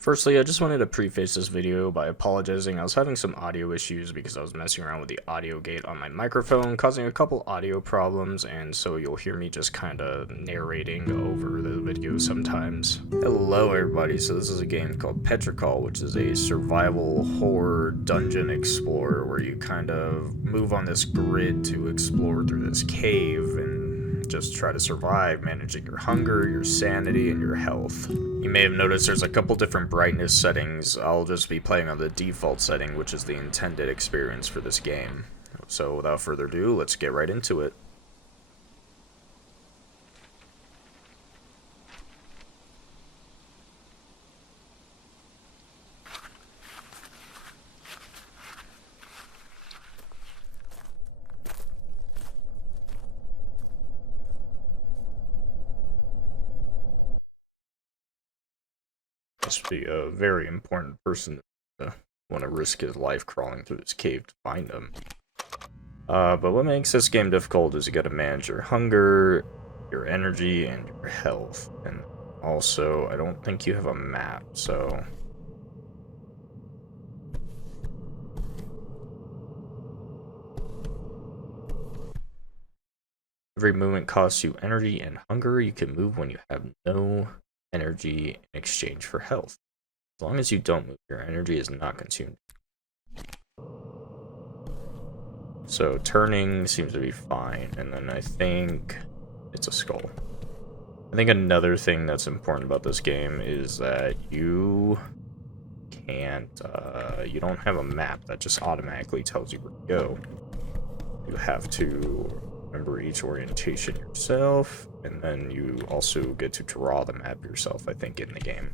Firstly, I just wanted to preface this video by apologizing. I was having some audio issues because I was messing around with the audio gate on my microphone, causing a couple audio problems, and so you'll hear me just kind of narrating over the video sometimes. Hello everybody, so this is a game called Petracal, which is a survival horror dungeon explorer where you kind of move on this grid to explore through this cave and just try to survive, managing your hunger, your sanity, and your health. You may have noticed there's a couple different brightness settings. I'll just be playing on the default setting, which is the intended experience for this game. So without further ado, let's get right into it. Must be a very important person to want to risk his life crawling through this cave to find him. But what makes this game difficult is you gotta manage your hunger, your energy, and your health. And also, I don't think you have a map, so... Every movement costs you energy and hunger. You can move when you have no energy in exchange for health. As long as you don't move, your energy is not consumed. So turning seems to be fine, and then I think it's a skull. I think another thing that's important about this game is that you don't have a map that just automatically tells you where to go. You have to remember each orientation yourself, and then you also get to draw the map yourself, I think, in the game.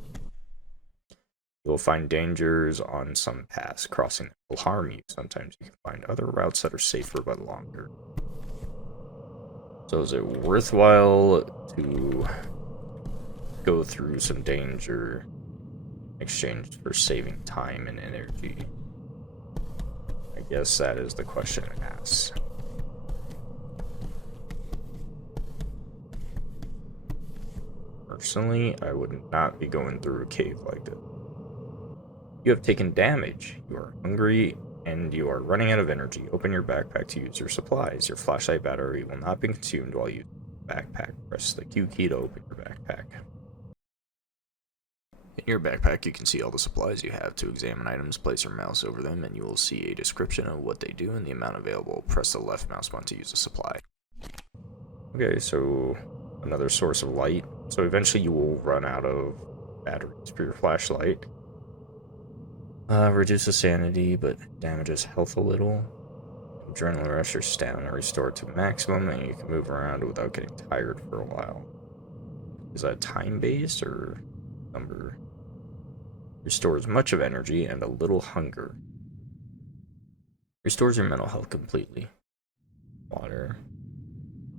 You'll find dangers on some paths. Crossing them will harm you. Sometimes you can find other routes that are safer but longer. So is it worthwhile to go through some danger in exchange for saving time and energy? I guess that is the question it asks. Personally, I would not be going through a cave like this. You have taken damage. You are hungry and you are running out of energy. Open your backpack to use your supplies. Your flashlight battery will not be consumed while you use the backpack. Press the Q key to open your backpack. In your backpack, you can see all the supplies you have. To examine items, place your mouse over them and you will see a description of what they do and the amount available. Press the left mouse button to use a supply. Okay, so another source of light. So eventually you will run out of batteries for your flashlight. Reduces sanity, but damages health a little. Adrenaline rush your stamina restored to maximum, and you can move around without getting tired for a while. Is that time-based or number? Restores much of energy and a little hunger. Restores your mental health completely. Water.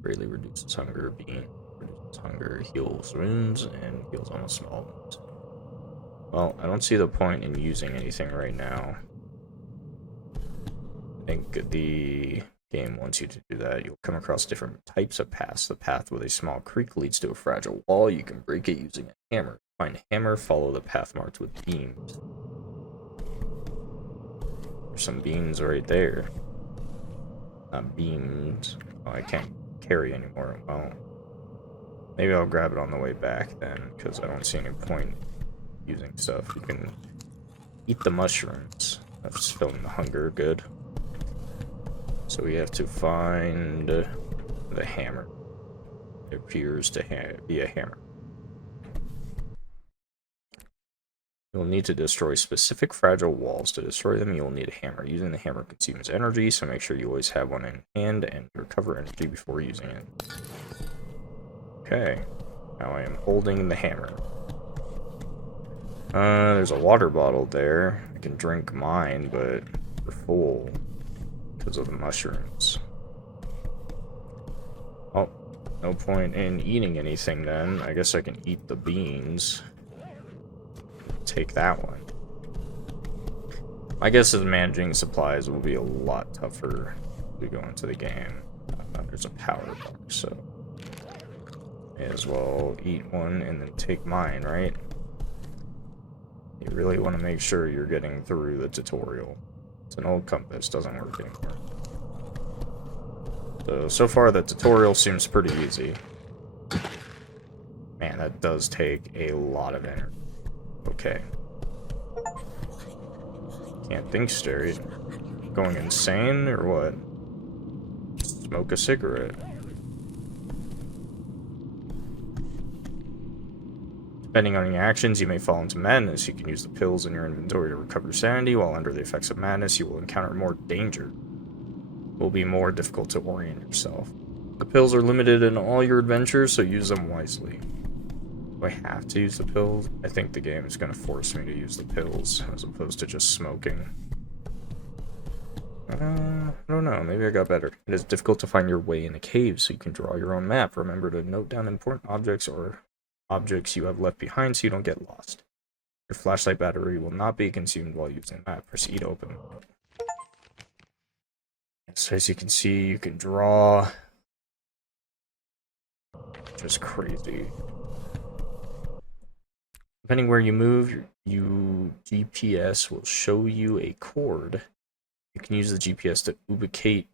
Greatly reduces hunger. Bean. Reduces hunger. Heals wounds, and heals almost small wounds. Well, I don't see the point in using anything right now. I think the game wants you to do that. You'll come across different types of paths. The path with a small creek leads to a fragile wall. You can break it using a hammer. Find a hammer, follow the path marked with beams. There's some beams right there. Not beams. Oh, I can't carry anymore. Well, maybe I'll grab it on the way back then, because I don't see any point using stuff. You can eat the mushrooms. That's filling the hunger. Good. So we have to find the hammer. It appears to be a hammer. You'll need to destroy specific fragile walls. To destroy them, you will need a hammer. Using the hammer consumes energy, so make sure you always have one in hand and recover energy before using it. Okay. Now I am holding the hammer. There's a water bottle there. I can drink mine, but we're full because of the mushrooms. Oh, no point in eating anything then. I guess I can eat the beans. Take that one. My guess is managing supplies will be a lot tougher as we go into the game. There's a power bar, so may as well eat one and then take mine, right? really want to make sure you're getting through the tutorial. It's an old compass, doesn't work anymore. So far the tutorial seems pretty easy. Man, that does take a lot of energy. Okay. Can't think straight. Going insane or what? Smoke a cigarette. Depending on your actions, you may fall into madness. You can use the pills in your inventory to recover sanity. While under the effects of madness, you will encounter more danger. It will be more difficult to orient yourself. The pills are limited in all your adventures, so use them wisely. Do I have to use the pills? I think the game is going to force me to use the pills, as opposed to just smoking. I don't know, maybe I got better. It is difficult to find your way in a cave, so you can draw your own map. Remember to note down important objects or objects you have left behind so you don't get lost. Your flashlight battery will not be consumed while using the map. Proceed open. So as you can see, you can draw. Just crazy. Depending where you move, your GPS will show you a chord. You can use the GPS to ubicate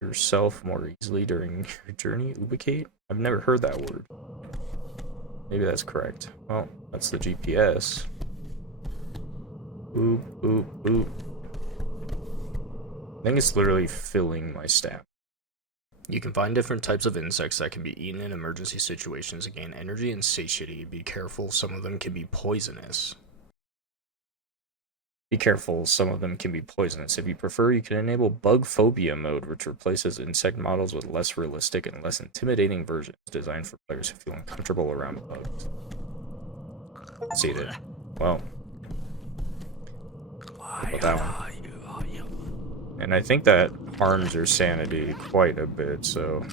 yourself more easily during your journey. Ubicate? I've never heard that word. Maybe that's correct. Well, that's the GPS. Boop, boop, boop. I think it's literally filling my stamina. You can find different types of insects that can be eaten in emergency situations to gain energy and satiety. Be careful, some of them can be poisonous. Be careful, some of them can be poisonous. If you prefer, you can enable bug phobia mode, which replaces insect models with less realistic and less intimidating versions designed for players who feel uncomfortable around bugs. Let's eat it. Well, put that one. And I think that harms your sanity quite a bit, so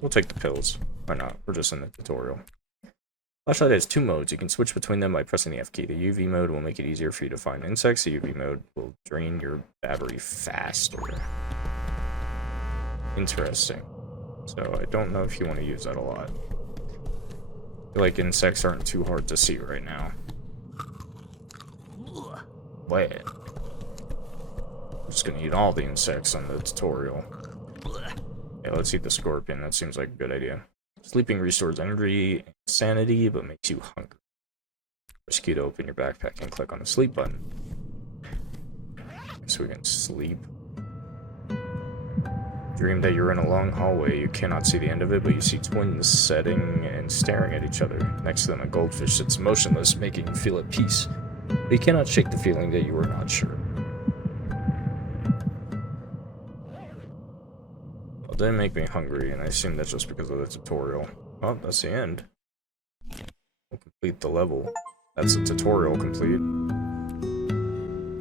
we'll take the pills. Why not? We're just in the tutorial. Flashlight has two modes. You can switch between them by pressing the F key. The UV mode will make it easier for you to find insects. The UV mode will drain your battery faster. Interesting. So I don't know if you want to use that a lot. I feel like insects aren't too hard to see right now. What? I'm just gonna eat all the insects on the tutorial. Yeah, let's eat the scorpion. That seems like a good idea. Sleeping restores energy and sanity, but makes you hungry. Press Q to open your backpack and click on the sleep button. So we can sleep. Dream that you're in a long hallway. You cannot see the end of it, but you see twins sitting and staring at each other. Next to them, a goldfish sits motionless, making you feel at peace. But you cannot shake the feeling that you are not sure. Well, it didn't make me hungry, and I assume that's just because of the tutorial. Well, that's the end. We'll complete the level. That's the tutorial complete.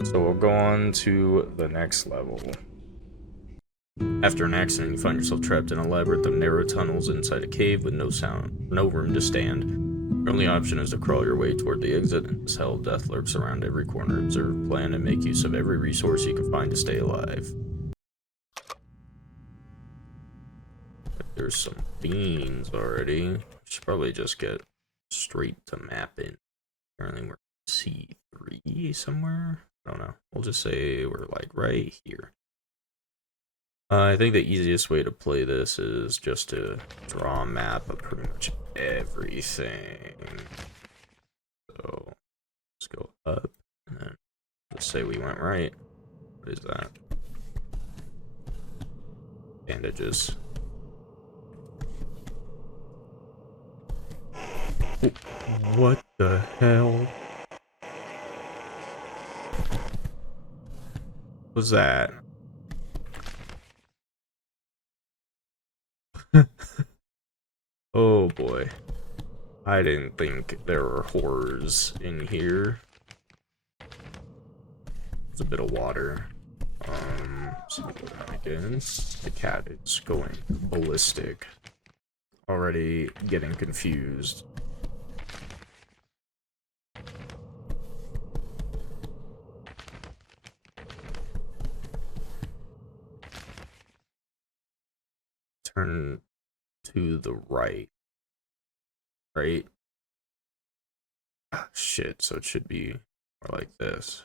So we'll go on to the next level. After an accident, you find yourself trapped in a labyrinth of narrow tunnels inside a cave with no room to stand. Your only option is to crawl your way toward the exit. As hell, death lurks around every corner. Observe, plan, and make use of every resource you can find to stay alive. There's some beans already. Should probably just get straight to mapping. Apparently we're C3 somewhere. I don't know. We'll just say we're like right here. I think the easiest way to play this is just to draw a map of pretty much everything. So let's go up and then just say we went right. What is that? Bandages. What the hell was that? Oh boy. I didn't think there were horrors in here. There's a bit of water. So again, the cat is going ballistic. Already getting confused. Turn to the right. Right? Ah, shit, so it should be Or like this.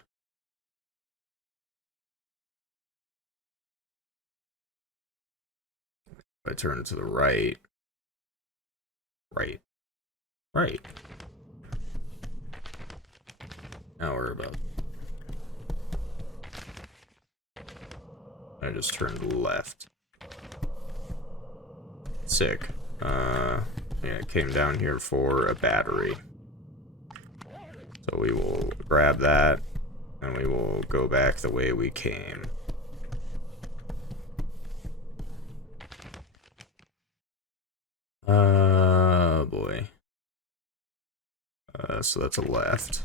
If I turn to the right. Right. Now we're about. I just turned left. Sick. Yeah, it came down here for a battery. So we will grab that, and we will go back the way we came. Boy. So that's a left.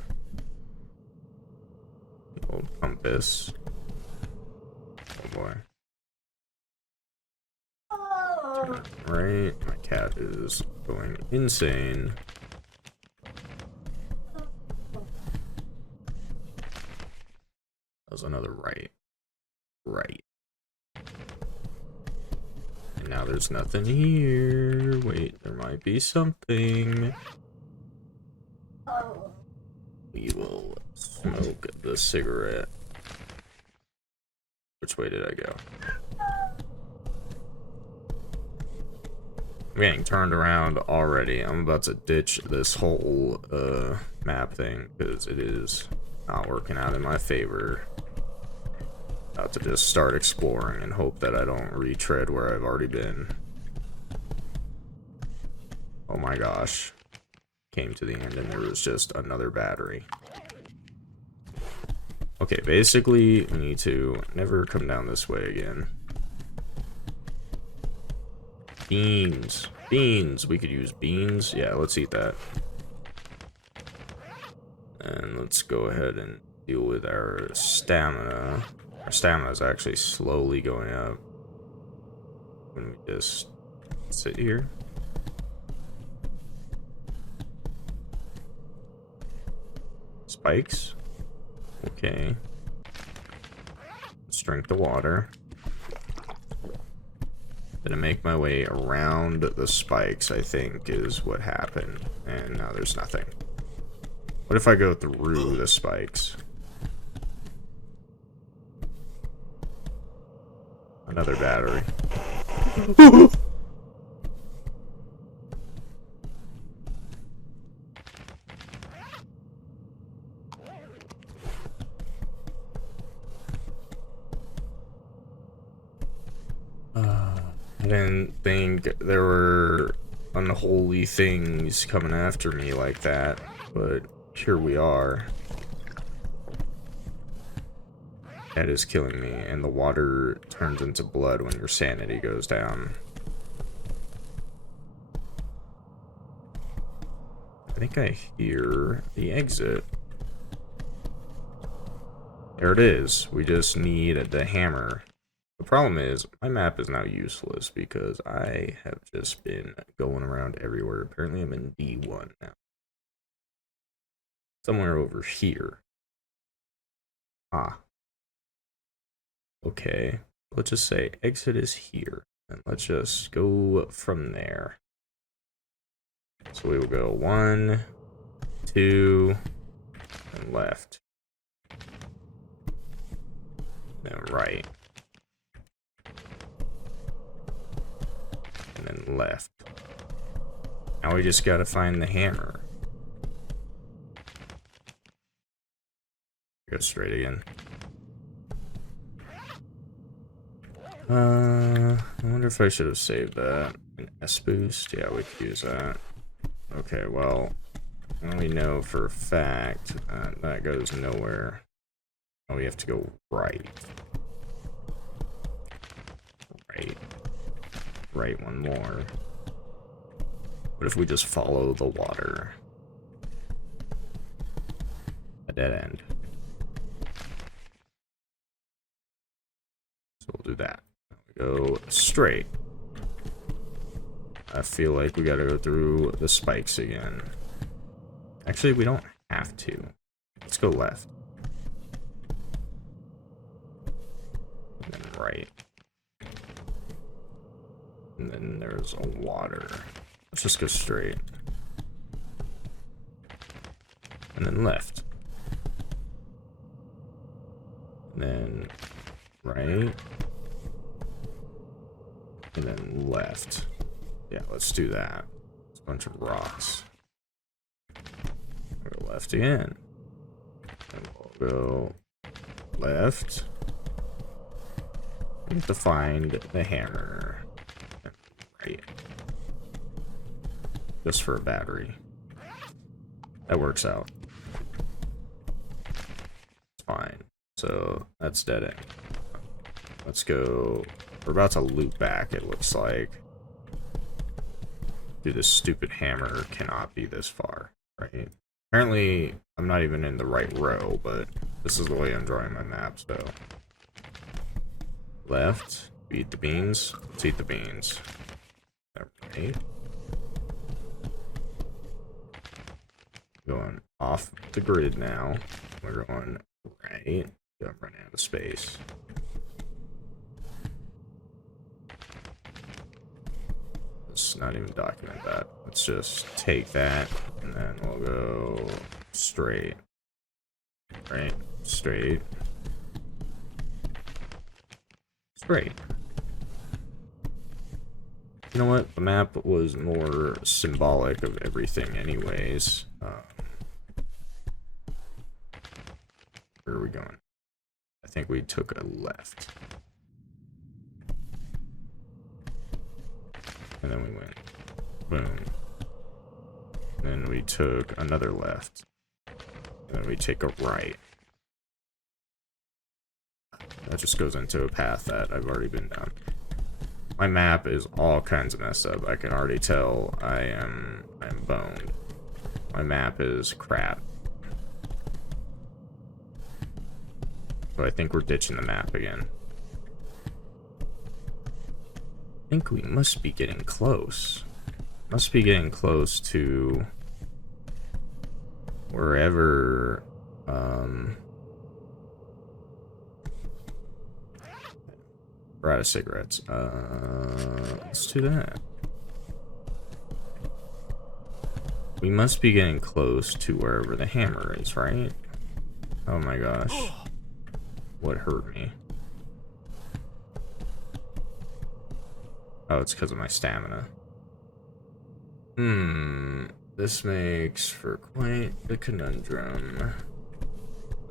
Old compass. Oh boy. Turn right. My cat is going insane. That was another right. Right. And now there's nothing here. Wait, there might be something. We will smoke the cigarette. Which way did I go? I'm getting turned around already. I'm about to ditch this whole map thing because it is not working out in my favor. About to just start exploring and hope that I don't retread where I've already been. Oh my gosh. Came to the end and there was just another battery. Okay, basically we need to never come down this way again. Beans. Beans. We could use beans. Yeah, let's eat that. And let's go ahead and deal with our stamina. Our stamina is actually slowly going up. When we just sit here. Spikes. Okay. Let's drink the water. Gonna make my way around the spikes, I think, is what happened. And now there's nothing. What if I go through the spikes? Another battery. I didn't think there were unholy things coming after me like that, but here we are. That is killing me, and the water turns into blood when your sanity goes down. I think I hear the exit. There it is. We just need the hammer. The problem is, my map is now useless because I have just been going around everywhere. Apparently I'm in D1 now. Somewhere over here. Ah. Okay. Let's just say exit is here. And let's just go from there. So we will go 1, 2, and left. Then right. And then left. Now we just gotta find the hammer. Go straight again. I wonder if I should have saved that. An S boost? Yeah, we could use that. Okay, well, we know for a fact that goes nowhere. Oh, we have to go right. Right. Right one more. What if we just follow the water? A dead end. So we'll do that. Go straight. I feel like we gotta go through the spikes again. Actually, we don't have to. Let's go left. And then right. And then there's a water. Let's just go straight. And then left. And then right. And then left. Yeah, let's do that. It's a bunch of rocks. Go left again. And we'll go left. We have to find the hammer. Right. Just for a battery. That works out. It's fine. So that's dead end. Let's go. We're about to loop back, it looks like. Dude, this stupid hammer cannot be this far, right? Apparently, I'm not even in the right row, but this is the way I'm drawing my map, so. Left, eat the beans. Let's eat the beans. Right. Going off the grid now. We're going right. I'm running out of space. Let's not even document that. Let's just take that and then we'll go straight. Right, straight. Straight. You know what? The map was more symbolic of everything anyways. Where are we going? I think we took a left. And then we went boom. And then we took another left. And then we take a right. That just goes into a path that I've already been down. My map is all kinds of messed up. I can already tell I'm boned. My map is crap. So I think we're ditching the map again. I think we must be getting close. Must be getting close to wherever we're out of cigarettes. Let's do that. We must be getting close to wherever the hammer is, right? Oh my gosh. What hurt me? Oh, it's because of my stamina. This makes for quite the conundrum.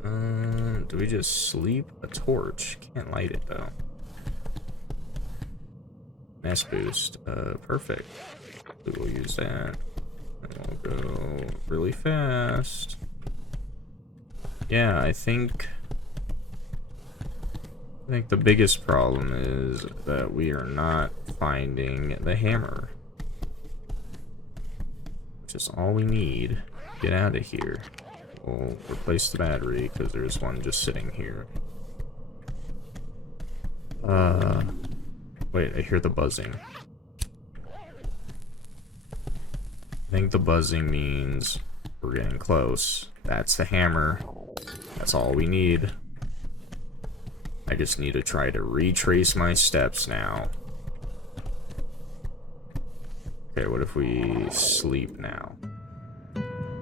Do we just sleep a torch? Can't light it though. Mass boost. Perfect. We will use that. And we'll go really fast. Yeah, I think the biggest problem is that we are not finding the hammer. Which is all we need. Get out of here. We'll replace the battery because there's one just sitting here. Wait, I hear the buzzing. I think the buzzing means we're getting close. That's the hammer. That's all we need. I just need to try to retrace my steps now. Okay, what if we sleep now?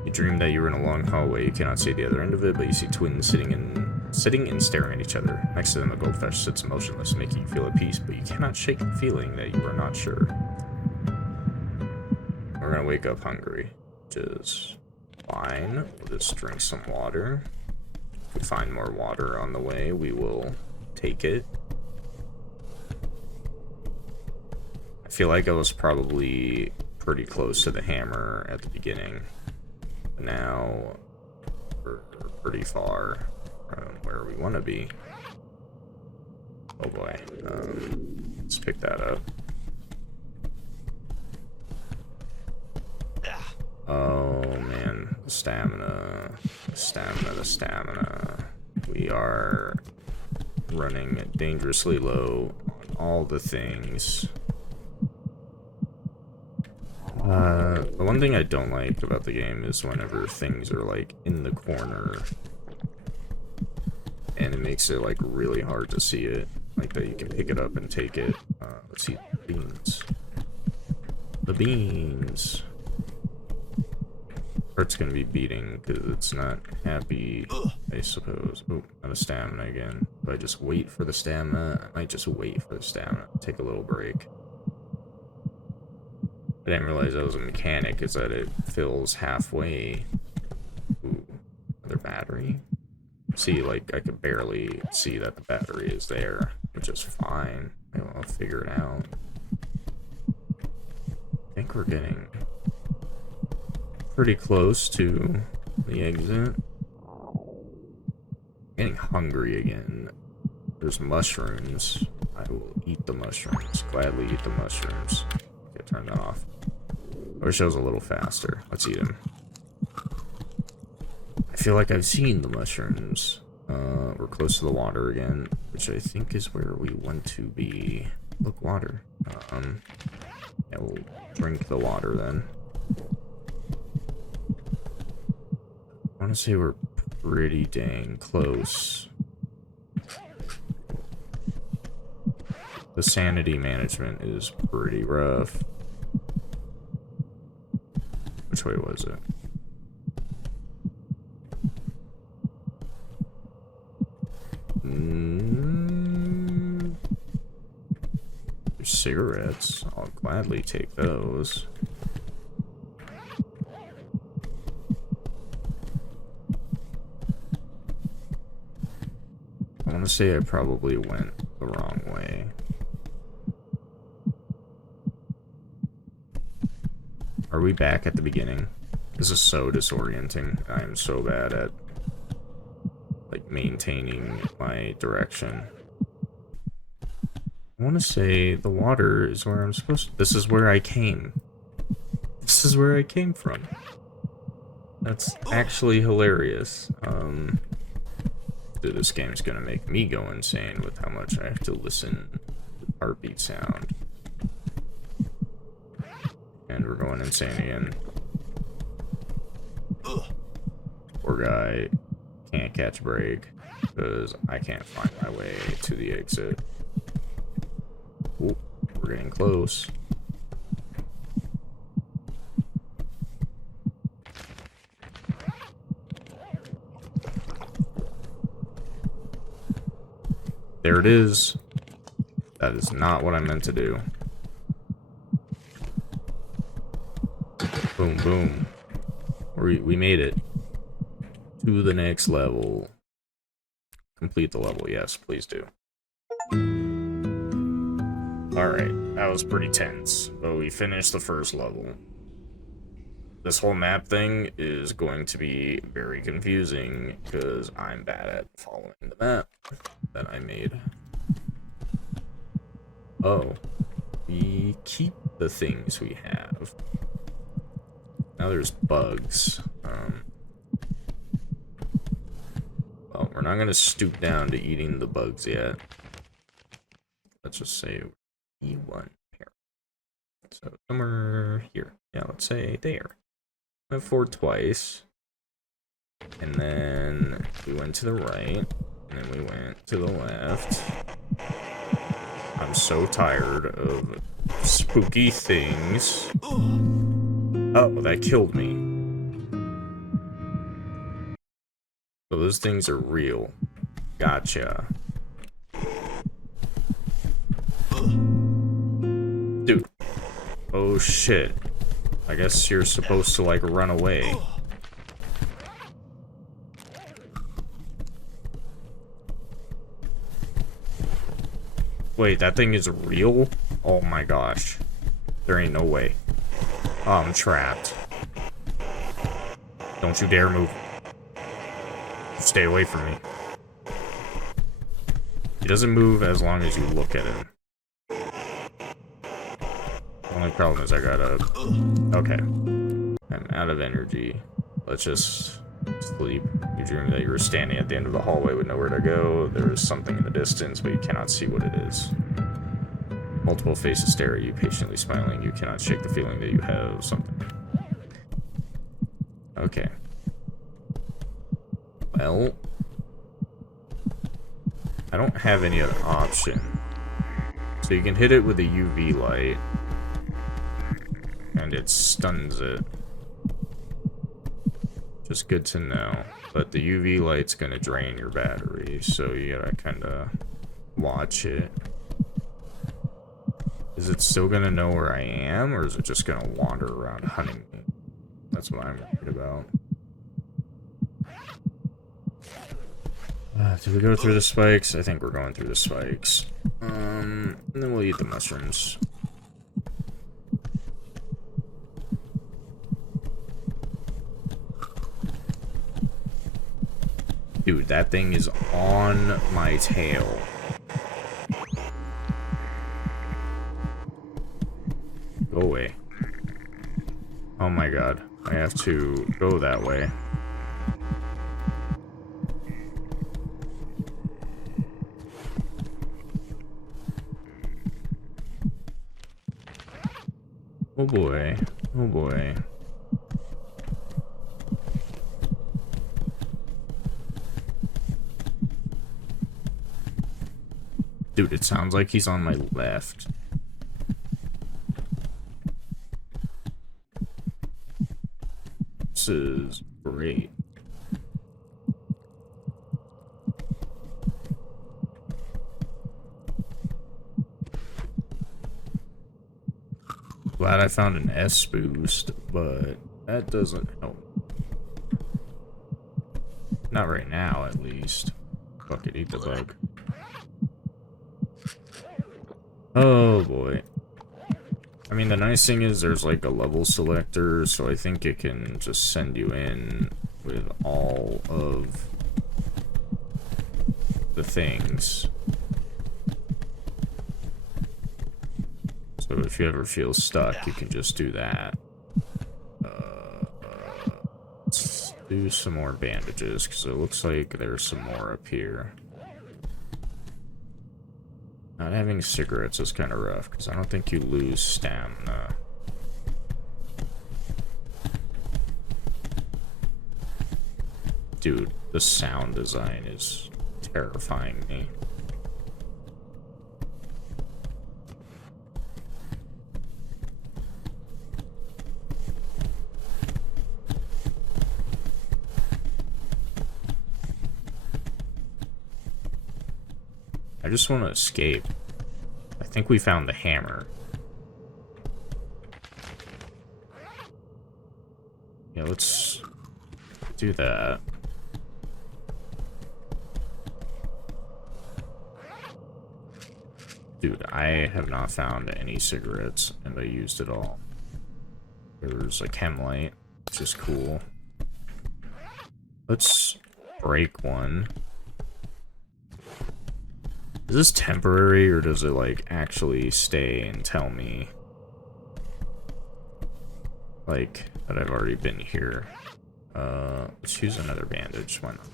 You dream that you were in a long hallway. You cannot see the other end of it, but you see twins sitting and staring at each other. Next to them, a goldfish sits motionless, making you feel at peace, but you cannot shake the feeling that you are not sure. We're gonna wake up hungry, which is fine. We'll just drink some water. If we find more water on the way, we will take it. I feel like I was probably pretty close to the hammer at the beginning. Now we're pretty far from where we want to be. Oh boy. Let's pick that up. Oh man, the stamina. We are running dangerously low on all the things. The one thing I don't like about the game is whenever things are like in the corner and it makes it like really hard to see it, like that you can pick it up and take it. Let's see, beans. The beans. Heart's gonna be beating because it's not happy, I suppose. Oh, out of stamina again. Do I just wait for the stamina? I might just wait for the stamina. Take a little break. I didn't realize that was a mechanic, is that it fills halfway. Ooh, another battery? See, like, I could barely see that the battery is there, which is fine. I'll figure it out. I think we're getting pretty close to the exit. Getting hungry again. There's mushrooms. I will eat the mushrooms. Gladly eat the mushrooms. Okay, turn that off. I wish I was a little faster. Let's eat them. I feel like I've seen the mushrooms. We're close to the water again, which I think is where we want to be. Look, water. Yeah, we'll drink the water then. I want to say we're pretty dang close. The sanity management is pretty rough. Which way was it? There's cigarettes. I'll gladly take those. I want to say I probably went the wrong way. Are we back at the beginning? This is so disorienting. I am so bad at, like, maintaining my direction. I want to say the water is where I'm supposed to... This is where I came. This is where I came from. That's actually hilarious. Dude, this game's gonna make me go insane with how much I have to listen to the heartbeat sound. And we're going insane again. Poor guy can't catch a break because I can't find my way to the exit. Ooh, we're getting close. There it is. That is not what I meant to do. Boom, boom. We made it to the next level. Complete the level, yes, please do. Alright, that was pretty tense, but we finished the first level. This whole map thing is going to be very confusing because I'm bad at following the map that I made. Oh, we keep the things we have. Now there's bugs. Well, we're not gonna stoop down to eating the bugs yet. Let's just say E1 here. So somewhere here. Yeah, let's say there. Went forward twice. And then we went to the right. And then we went to the left. I'm so tired of spooky things. Oh, that killed me. So those things are real. Gotcha. Dude. Oh shit. I guess you're supposed to, like, run away. Wait, that thing is real? Oh my gosh. There ain't no way. Oh, I'm trapped. Don't you dare move. Stay away from me. He doesn't move as long as you look at him. The only problem is I gotta... Okay. I'm out of energy. Let's just sleep. You dreamed that you were standing at the end of the hallway with nowhere to go. There is something in the distance, but you cannot see what it is. Multiple faces stare at you, patiently smiling. You cannot shake the feeling that you have something. Okay. Well... I don't have any other option. So you can hit it with a UV light. And it stuns it. Just good to know. But the UV light's gonna drain your battery, so you gotta kinda watch it. Is it still gonna know where I am, or is it just gonna wander around hunting me? That's what I'm worried about. Did we go through the spikes? I think we're going through the spikes. And then we'll eat the mushrooms. Dude, that thing is on my tail. Go away. Oh my god. I have to go that way. Oh boy. Oh boy. Dude, it sounds like he's on my left. This is great. Glad I found an S boost, but that doesn't help. Not right now, at least. Fuck it, eat the bug. Oh boy. I mean, the nice thing is there's like a level selector, so I think it can just send you in with all of the things. So if you ever feel stuck, you can just do that. Let's do some more bandages, because it looks like there's some more up here. Not having cigarettes is kind of rough, because I don't think you lose stamina. Dude, the sound design is terrifying me. I just want to escape. I think we found the hammer. Yeah, let's do that. Dude, I have not found any cigarettes, and I used it all. There's a chem light, which is cool. Let's break one. Is this temporary, or does it, like, actually stay and tell me, like, that I've already been here? Let's use another bandage, why not?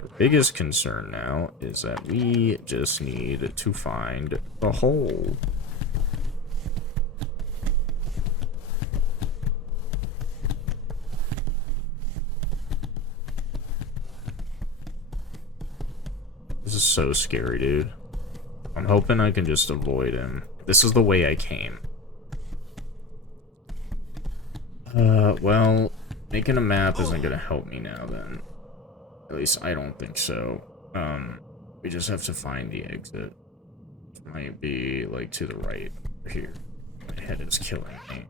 Our biggest concern now is that we just need to find the hole. This is so scary, dude. I'm hoping I can just avoid him. This is the way I came. Well, making a map isn't gonna help me now then. At least I don't think so. We just have to find the exit. It might be, like, to the right here. My head is killing me.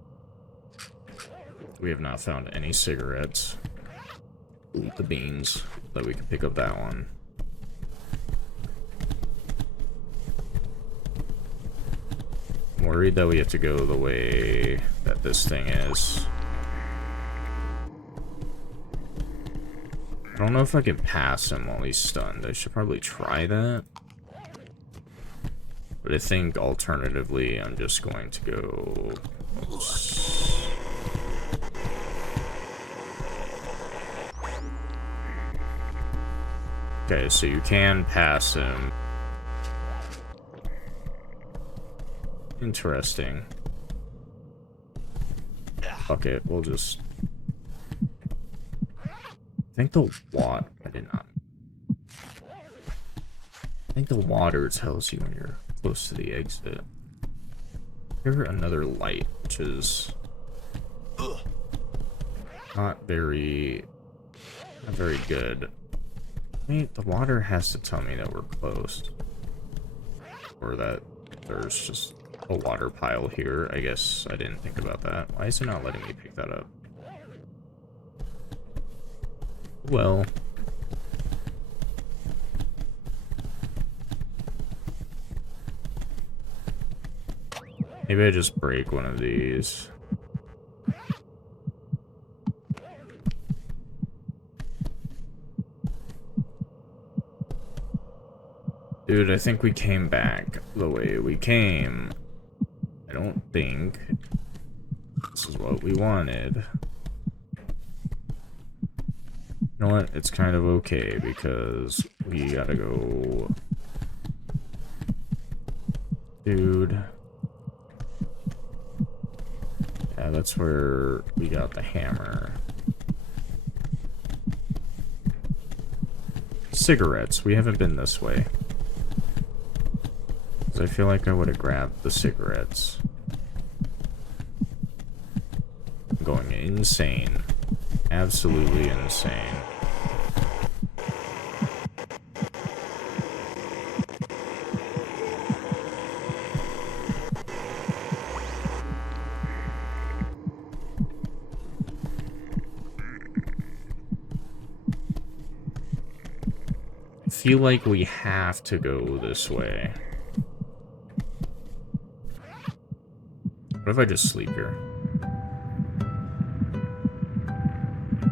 We have not found any cigarettes. Eat the beans, that we can pick up that one. I'm worried that we have to go the way that this thing is. I don't know if I can pass him while he's stunned. I should probably try that. But I think alternatively, I'm just going to go... Oops. Okay, so you can pass him. Interesting. Fuck it, we'll just... I think the water... I did not. I think the water tells you when you're close to the exit. Here, another light, which is not very good. I mean, the water has to tell me that we're close. Or that there's just a water pile here. I guess I didn't think about that. Why is it not letting me pick that up? Well. Maybe I just break one of these. Dude, I think we came back the way we came. I don't think this is what we wanted. You know what? It's kind of okay because we gotta go. Dude. Yeah, that's where we got the hammer. Cigarettes. We haven't been this way. I feel like I would have grabbed the cigarettes. I'm going insane. Absolutely insane. I feel like we have to go this way. What if I just sleep here?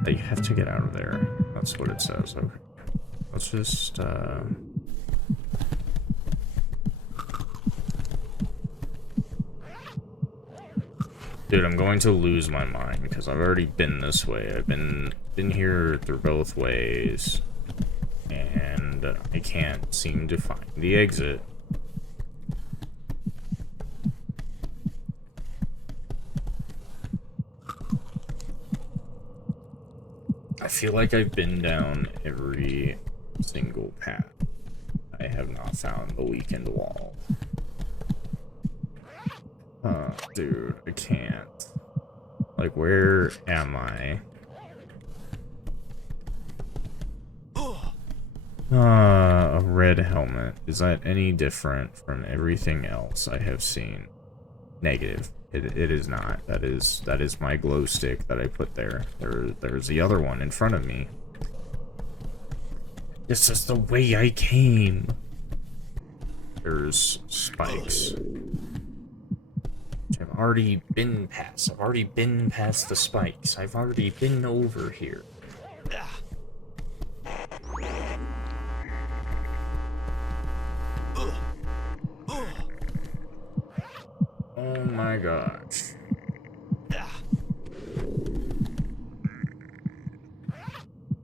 They have to get out of there. That's what it says. Okay. Let's just, Dude, I'm going to lose my mind because I've already been this way. I've been here through both ways. And I can't seem to find the exit. I feel like I've been down every single path. I have not found the weakened wall. Dude, I can't. Like, where am I? A red helmet. Is that any different from everything else I have seen? Negative. It is not. That is my glow stick that I put there. There's the other one in front of me. This is the way I came. There's spikes. I've already been past. I've already been past the spikes. I've already been over here. Oh my gosh. Have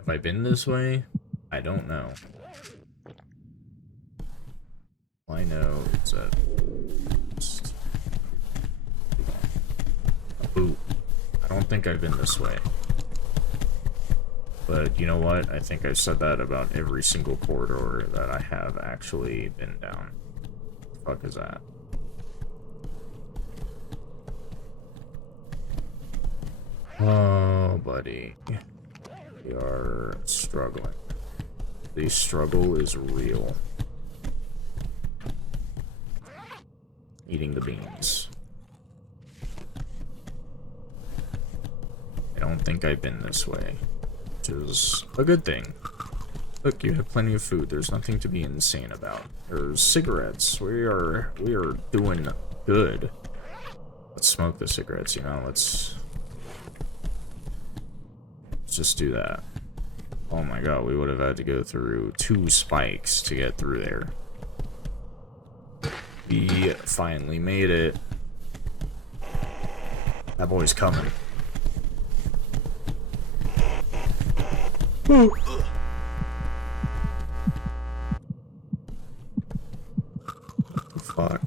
I been this way? I don't know. All I know is that a boot. I don't think I've been this way. But you know what? I think I've said that about every single corridor that I have actually been down. What the fuck is that? Oh, buddy. We are struggling. The struggle is real. Eating the beans. I don't think I've been this way, which is a good thing. Look, you have plenty of food. There's nothing to be insane about. There's cigarettes. We are doing good. Let's smoke the cigarettes, you know, let's just do that. Oh my god, we would have had to go through 2 spikes to get through there. We finally made it. That boy's coming. Woo. Fuck.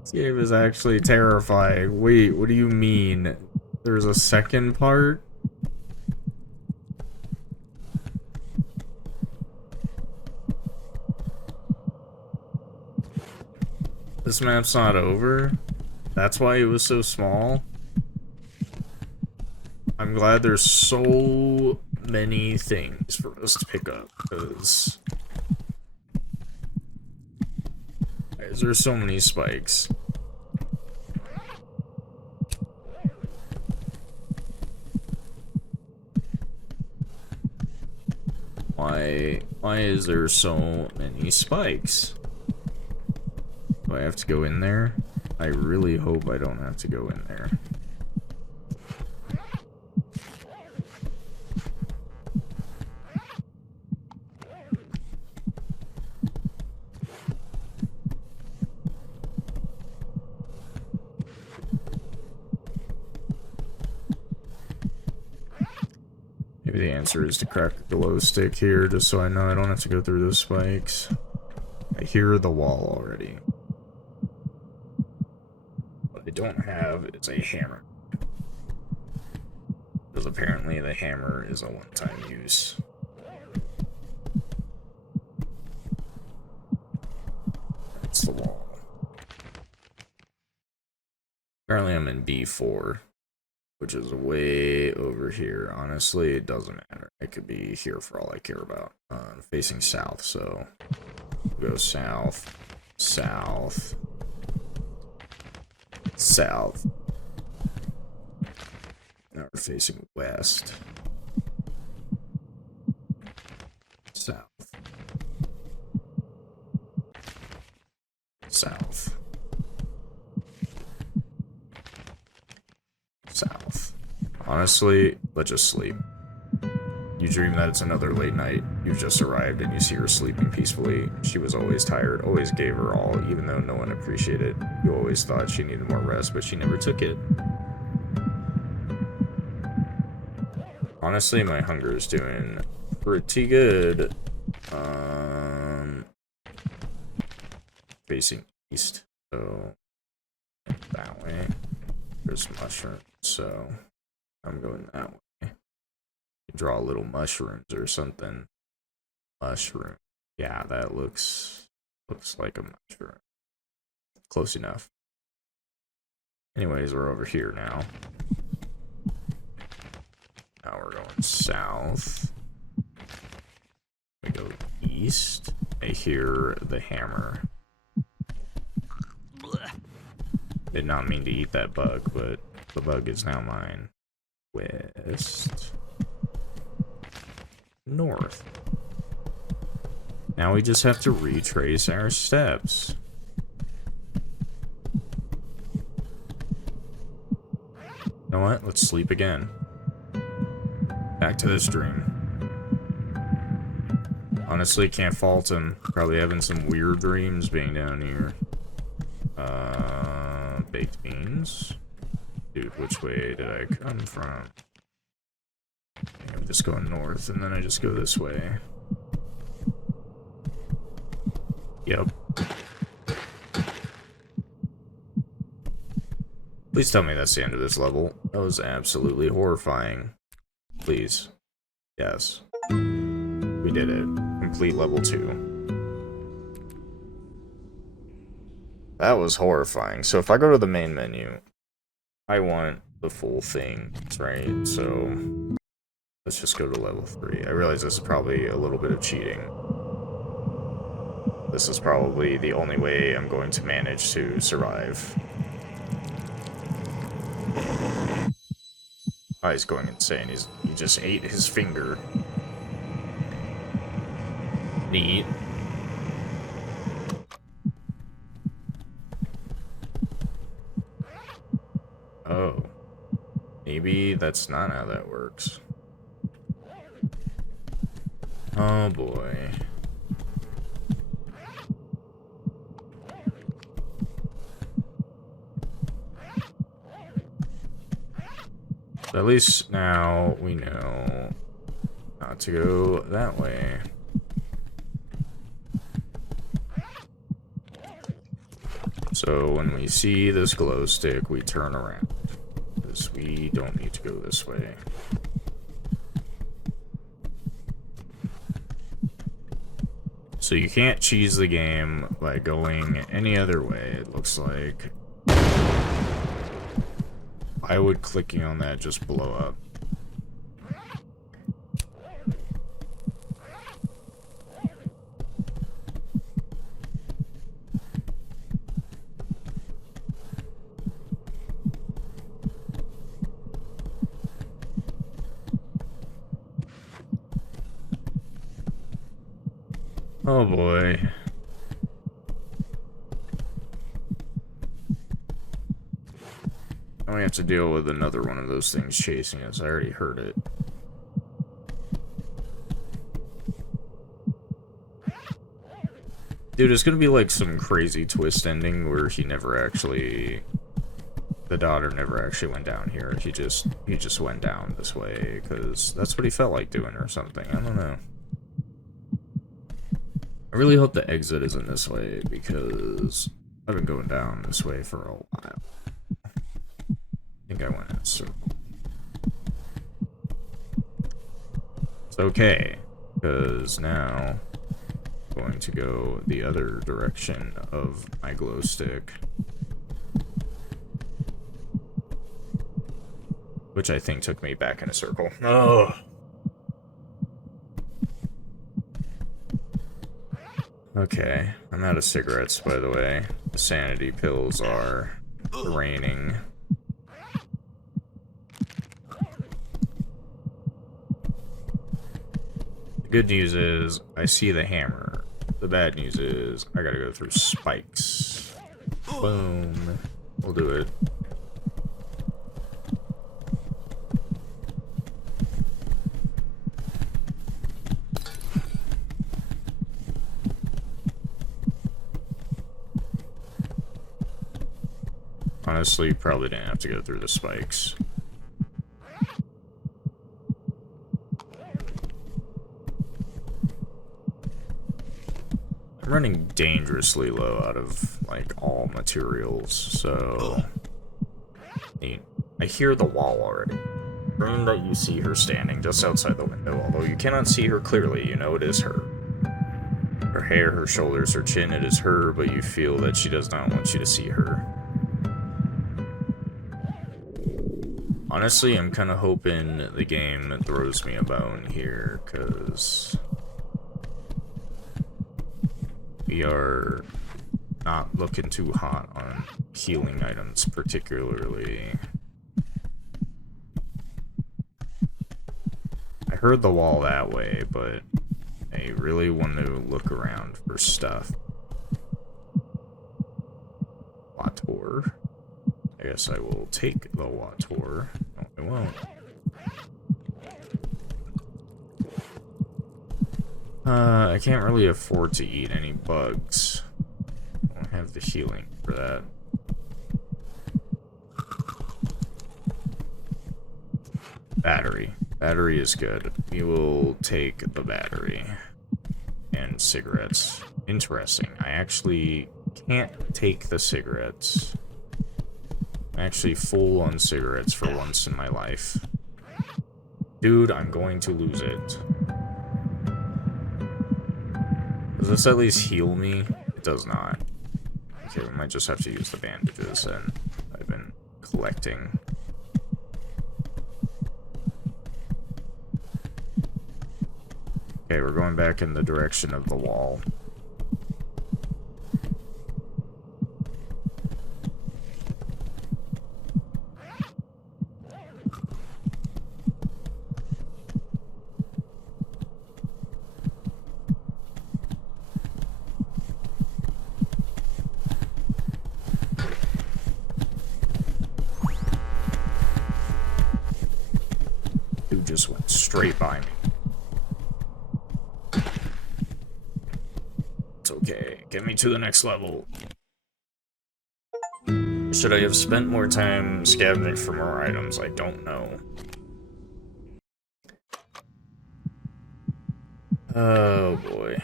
This game is actually terrifying. Wait, what do you mean? There's a second part? This map's not over. That's why it was so small. I'm glad there's so many things for us to pick up, because there's so many spikes. Why is there so many spikes? Do I have to go in there? I really hope I don't have to go in there. Maybe the answer is to crack the glow stick here, just so I know I don't have to go through those spikes. I hear the wall already. What I don't have is a hammer. Because apparently the hammer is a one-time use. That's the wall. Apparently I'm in B4. Which is way over here. Honestly, it doesn't matter. It could be here for all I care about. Facing south, so we'll go south, south, south. Now we're facing west, south, south. South. Honestly, let's just sleep. You dream that it's another late night. You've just arrived and you see her sleeping peacefully. She was always tired, always gave her all, even though no one appreciated it. You always thought she needed more rest, but she never took it. Honestly, my hunger is doing pretty good. Facing east, so that way. There's mushrooms, so I'm going that way. Draw little mushrooms or something. Mushroom. Yeah, that looks like a mushroom. Close enough. Anyways, we're over here now. Now we're going south. We go east. I hear the hammer. Did not mean to eat that bug, but the bug is now mine. West. North. Now we just have to retrace our steps. You know what? Let's sleep again. Back to this dream. Honestly, can't fault him. Probably having some weird dreams being down here. Baked beans. Dude, which way did I come from? I'm just going north, and then I just go this way. Yep. Please tell me that's the end of this level. That was absolutely horrifying. Please. Yes. We did it. Complete level 2. That was horrifying. So if I go to the main menu, I want the full thing, right? So let's just go to level 3. I realize this is probably a little bit of cheating. This is probably the only way I'm going to manage to survive. Oh, he's going insane. He just ate his finger. Neat. Oh. Maybe that's not how that works. Oh boy. So at least now we know not to go that way. So when we see this glow stick, we turn around. Because we don't need to go this way. So you can't cheese the game by going any other way, it looks looks like. Why would clicking on that just blow up? Oh boy. Now we have to deal with another one of those things chasing us. I already heard it. Dude, it's gonna be like some crazy twist ending where he never actually... The daughter never actually went down here. He just went down this way, because that's what he felt like doing or something. I don't know. I really hope the exit isn't this way, because I've been going down this way for a while. I think I went in a circle. It's okay, because now I'm going to go the other direction of my glow stick. Which I think took me back in a circle. Oh. Okay, I'm out of cigarettes, by the way. The sanity pills are draining. The good news is, I see the hammer. The bad news is, I gotta go through spikes. Boom. We'll do it. Honestly, probably didn't have to go through the spikes. I'm running dangerously low out of, like, all materials, so... I hear the wall already. Room that you see her standing just outside the window, although you cannot see her clearly, you know it is her. Her hair, her shoulders, her chin, it is her, but you feel that she does not want you to see her. Honestly, I'm kind of hoping the game throws me a bone here, because we are not looking too hot on healing items, particularly. I heard the wall that way, but I really want to look around for stuff. Wator. I guess I will take the Wator. No, I won't. I can't really afford to eat any bugs. I don't have the healing for that. Battery. Battery is good. We will take the battery. And cigarettes. Interesting. I actually can't take the cigarettes. I'm actually full on cigarettes for once in my life. Dude, I'm going to lose it. Does this at least heal me? It does not. Okay, we might just have to use the bandages then. I've been collecting. Okay, we're going back in the direction of the wall. Dude just went straight by me. It's okay. Get me to the next level. Should I have spent more time scavenging for more items? I don't know. Oh boy.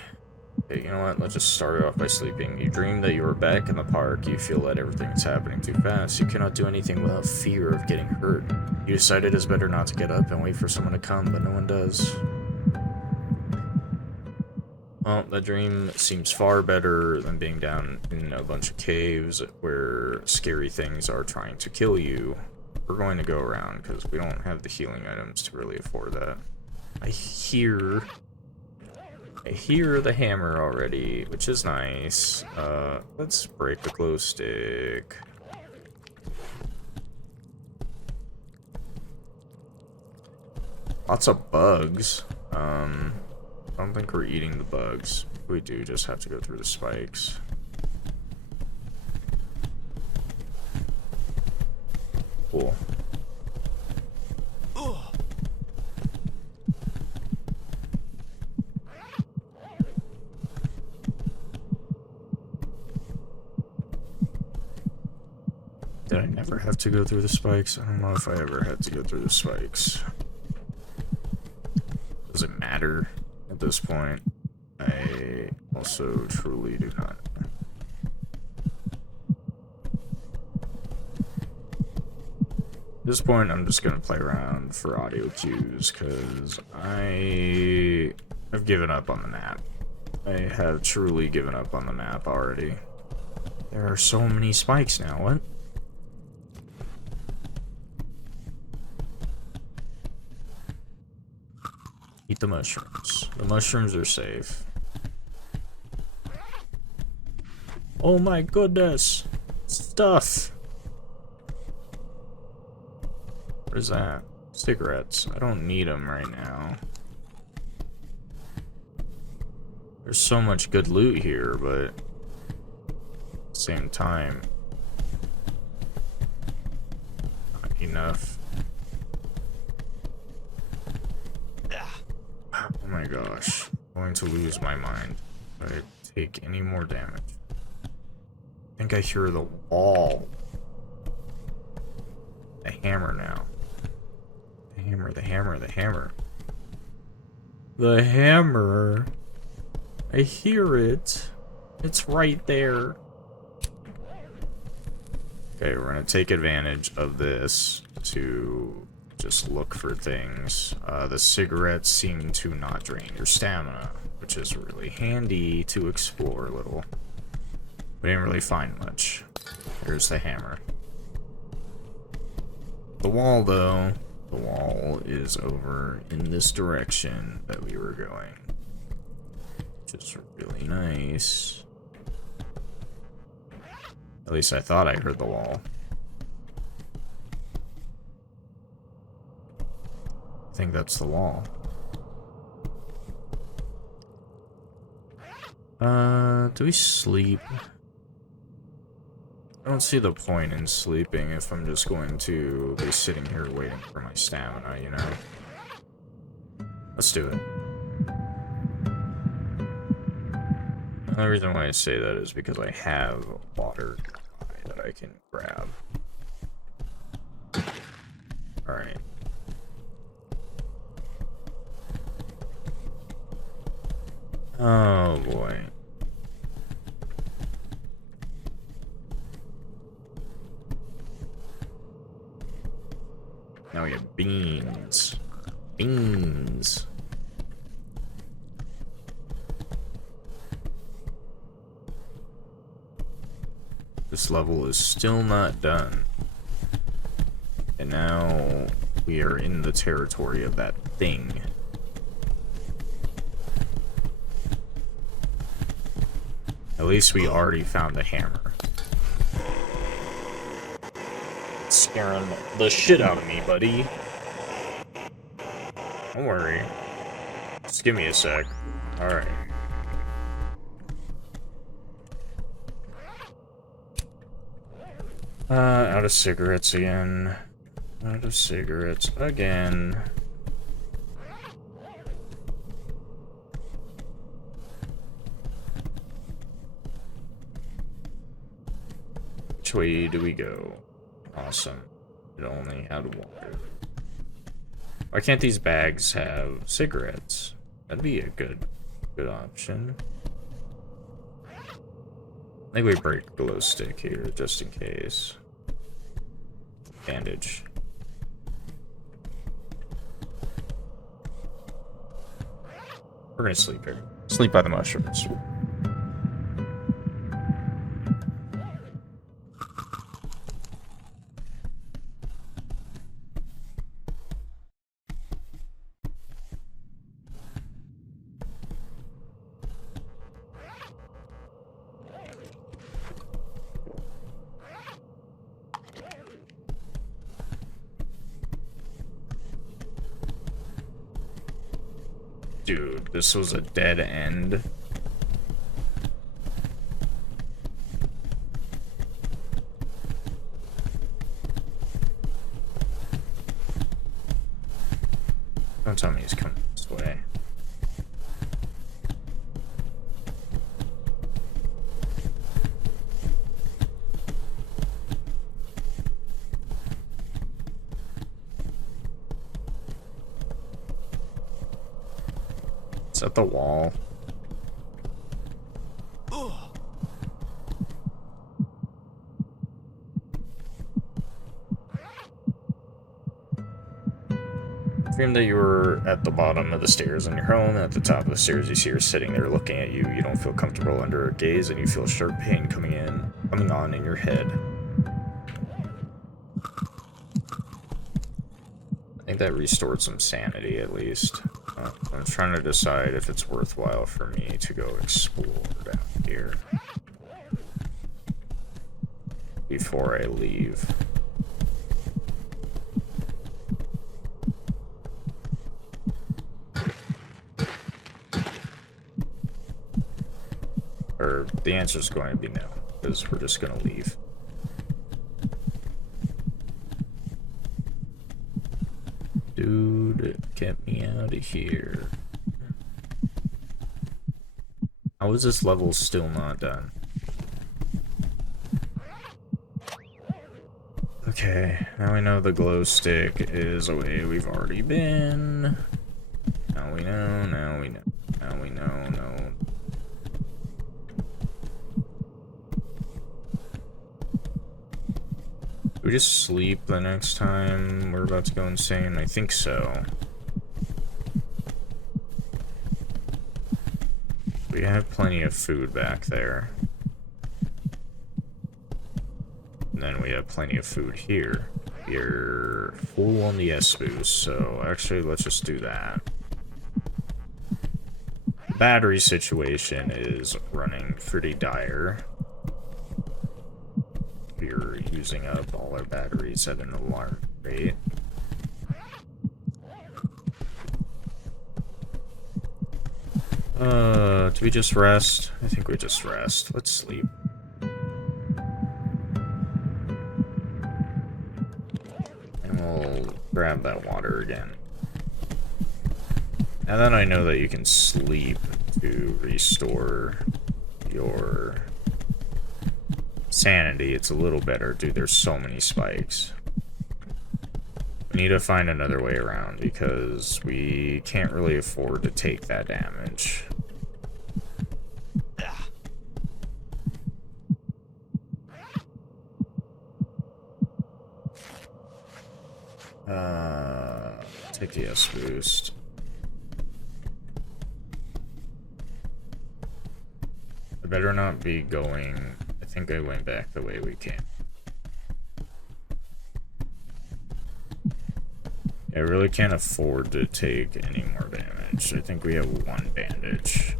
Okay, you know what? Let's just start it off by sleeping. You dream that you are back in the park. You feel that everything is happening too fast. You cannot do anything without fear of getting hurt. You decide it is better not to get up and wait for someone to come, but no one does. Well, that dream seems far better than being down in a bunch of caves where scary things are trying to kill you. We're going to go around because we don't have the healing items to really afford that. I hear the hammer already, which is nice. Let's break the glow stick. Lots of bugs. I don't think we're eating the bugs. We do just have to go through the spikes. Cool. Did I never have to go through the spikes? I don't know if I ever had to go through the spikes. Does it matter at this point? I also truly do not. At this point, I'm just gonna play around for audio cues, because I have given up on the map. I have truly given up on the map already. There are so many spikes now, what? Eat the mushrooms. The mushrooms are safe. Oh my goodness! Stuff! What is that? Cigarettes. I don't need them right now. There's so much good loot here, but at the same time, not enough. Oh my gosh. I'm going to lose my mind if I take any more damage. I think I hear the wall. The hammer now. The hammer, the hammer, the hammer. The hammer. I hear it. It's right there. Okay, we're gonna take advantage of this to just look for things. The cigarettes seem to not drain your stamina, which is really handy to explore a little. We didn't really find much. Here's the hammer. The wall, though. The wall is over in this direction that we were going. Which is really nice. At least I thought I heard the wall. I think that's the wall. Do we sleep? I don't see the point in sleeping if I'm just going to be sitting here waiting for my stamina, you know? Let's do it. The only reason why I say that is because I have water that I can grab. Alright. Oh boy. Now we have beans. Beans. This level is still not done. And now we are in the territory of that thing. At least we already found the hammer. It's scaring the shit out of me, buddy. Don't worry. Just give me a sec. Alright. Out of cigarettes again. Out of cigarettes again. Which way do we go? Awesome. It only had water. Why can't these bags have cigarettes? That'd be a good option. I think we break the glow stick here, just in case. Bandage. We're gonna sleep here. Sleep by the mushrooms. Dude, this was a dead end. Don't tell me he's coming this way. It's at the wall. Dream that you were at the bottom of the stairs in your home, and at the top of the stairs you see her sitting there looking at you. You don't feel comfortable under her gaze, and you feel sharp pain coming on in your head. I think that restored some sanity, at least. I'm trying to decide if it's worthwhile for me to go explore down here before I leave. Or the answer is going to be no, because we're just going to leave. Dude, get me out of here. How is this level still not done? Okay, now we know the glow stick is a way we've already been. Now we know, now we know, now we know, no. Do we just sleep the next time we're about to go insane? I think so. We have plenty of food back there. And then we have plenty of food here. We're full on the S boost, so actually let's just do that. The battery situation is running pretty dire. We're using up all our batteries at an alarm rate. Do we just rest? I think we just rest. Let's sleep. And we'll grab that water again. Now that I know that you can sleep to restore your sanity, it's a little better. Dude, there's so many spikes. We need to find another way around because we can't really afford to take that damage. Take the S boost. I better not be going. I think I went back the way we came. I really can't afford to take any more damage. I think we have one bandage.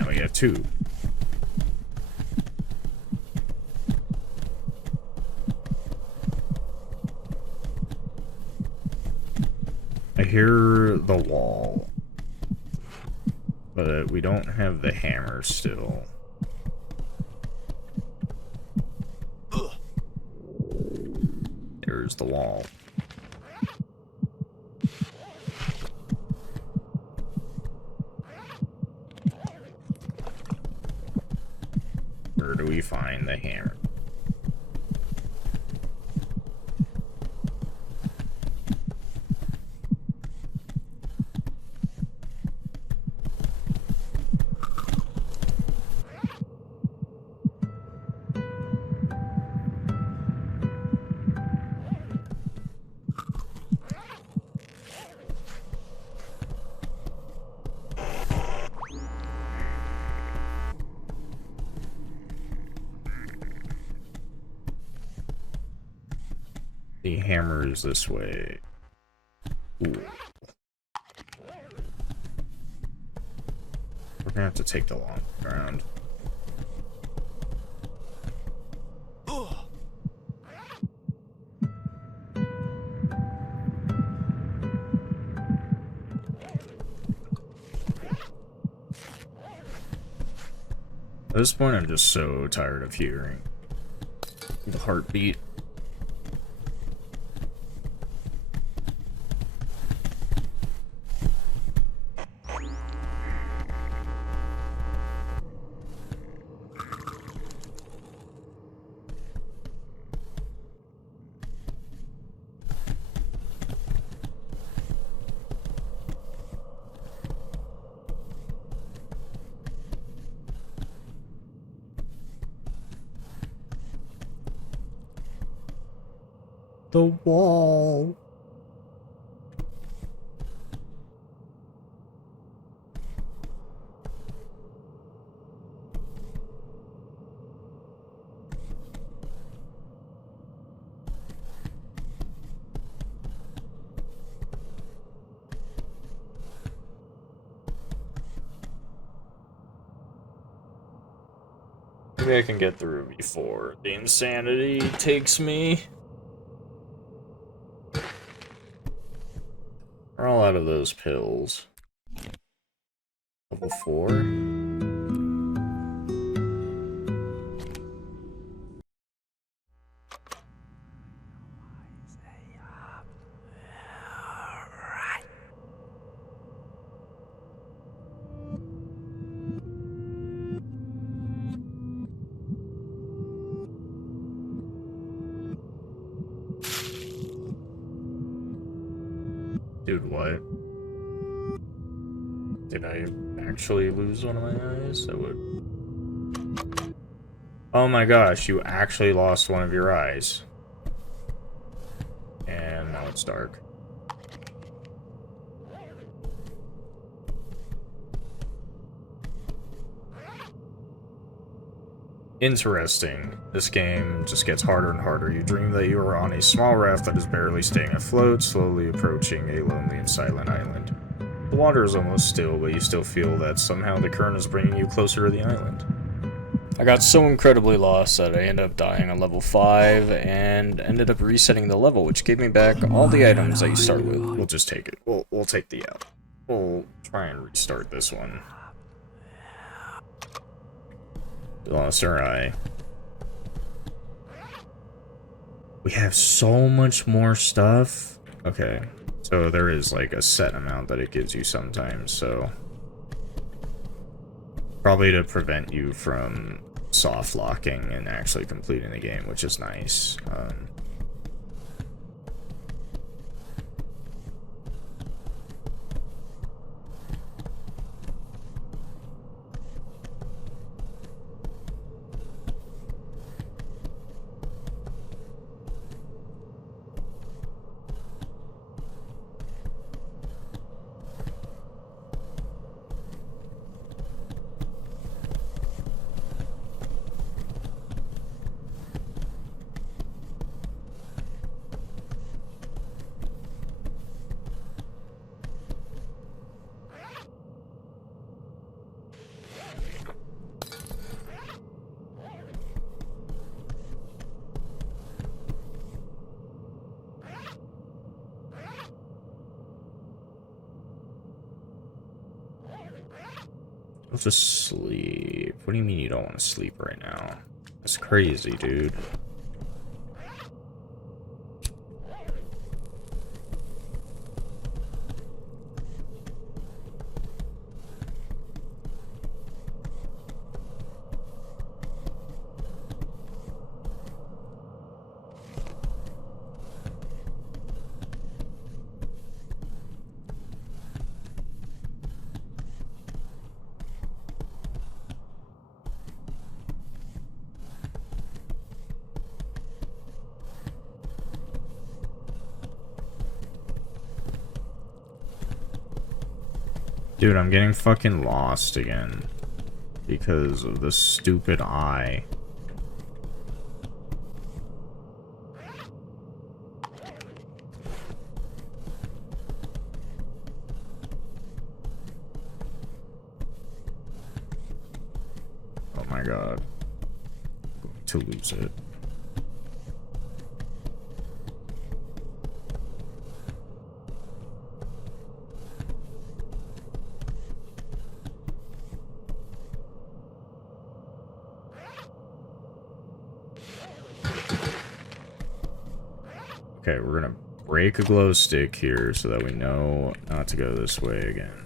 Now we have two. I hear the wall, but we don't have the hammer still. There's the wall. Where do we find the hammer? The hammer is this way. Ooh. We're gonna have to take the long ground. At this point, I'm just so tired of hearing the heartbeat. The wall. Maybe I can get through before the insanity takes me. We're all out of those pills. Level 4. Dude, what? Did I actually lose one of my eyes? That would... Oh my gosh, you actually lost one of your eyes. And now it's dark. Interesting. This game just gets harder and harder. You dream that you are on a small raft that is barely staying afloat, slowly approaching a lonely and silent island. The water is almost still, but you still feel that somehow the current is bringing you closer to the island. I got so incredibly lost that I ended up dying on level 5 and ended up resetting the level, which gave me back all the items that you start with. We'll just take it. We'll take the out. We'll try and restart this one. We lost our eye. We have so much more stuff. Okay, so there is like a set amount that it gives you sometimes, so probably to prevent you from soft locking and actually completing the game, which is nice. I'll just sleep. What do you mean you don't want to sleep right now? That's crazy, dude. Dude, I'm getting fucking lost again because of this stupid eye. Oh my god. I'm going to lose it. Okay, we're gonna break a glow stick here so that we know not to go this way again.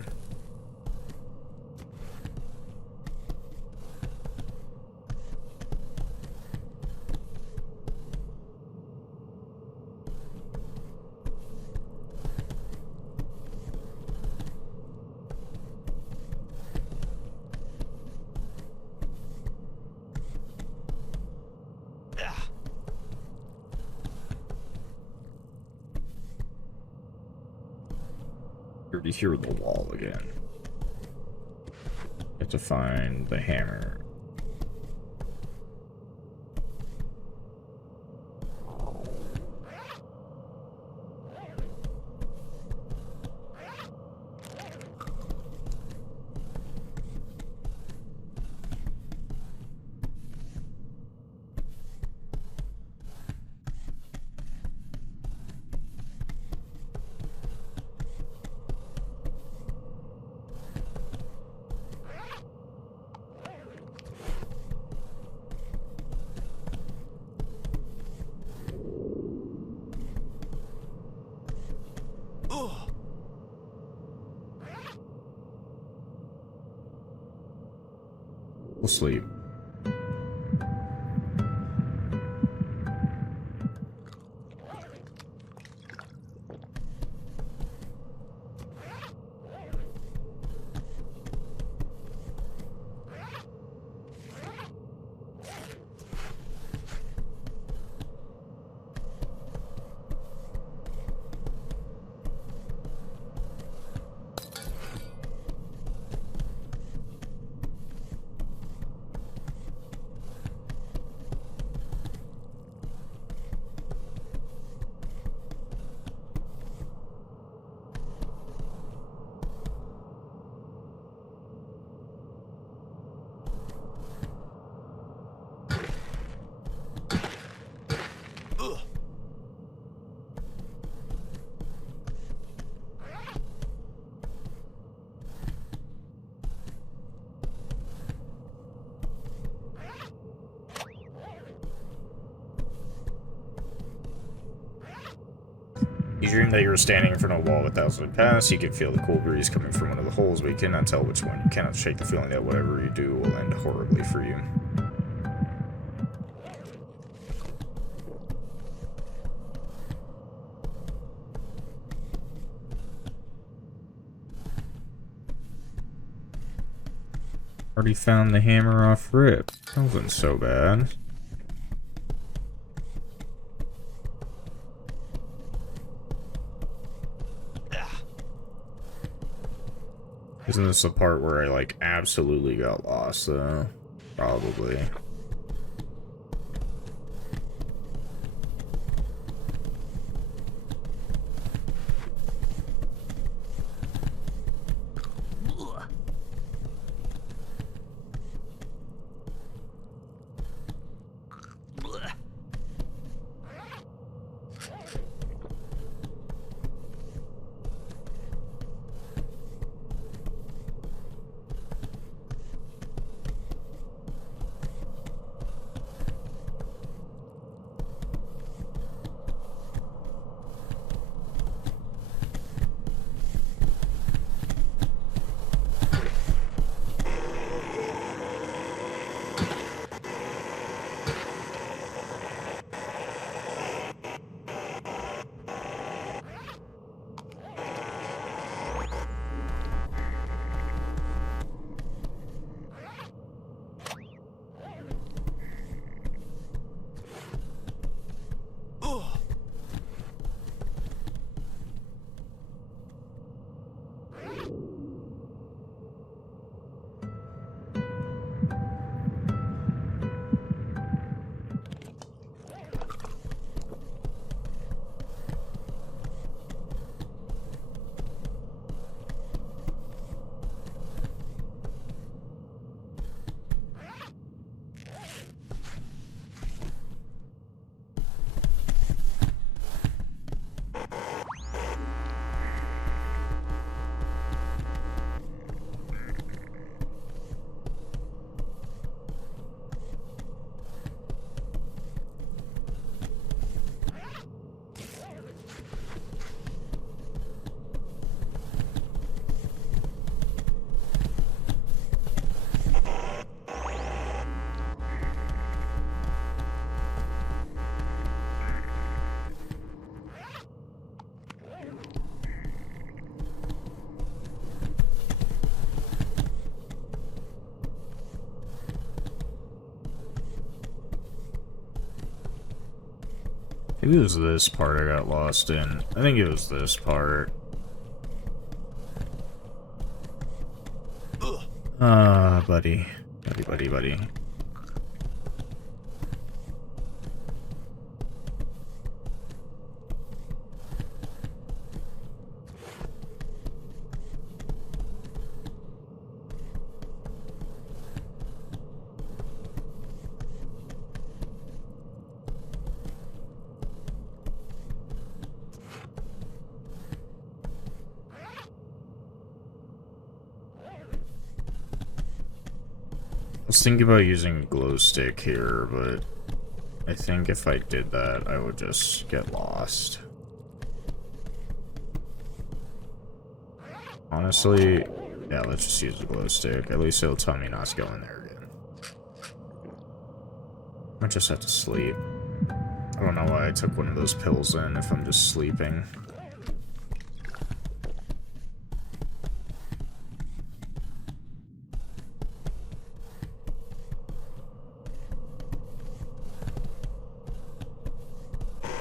You hear the wall again. You have to find the hammer. We'll sleep. You dream that you were standing in front of a wall with thousands paths. You can feel the cool breeze coming from one of the holes, but you cannot tell which one. You cannot shake the feeling that whatever you do will end horribly for you. Already found the hammer off rip. That wasn't so bad. Isn't this the part where I, like, absolutely got lost, though? Probably. Maybe it was this part I got lost in. I think it was this part. Ah, buddy. Buddy. I was thinking about using glow stick here, but I think if I did that, I would just get lost. Honestly, yeah, let's just use the glow stick. At least it'll tell me not to go in there again. I just have to sleep. I don't know why I took one of those pills in if I'm just sleeping.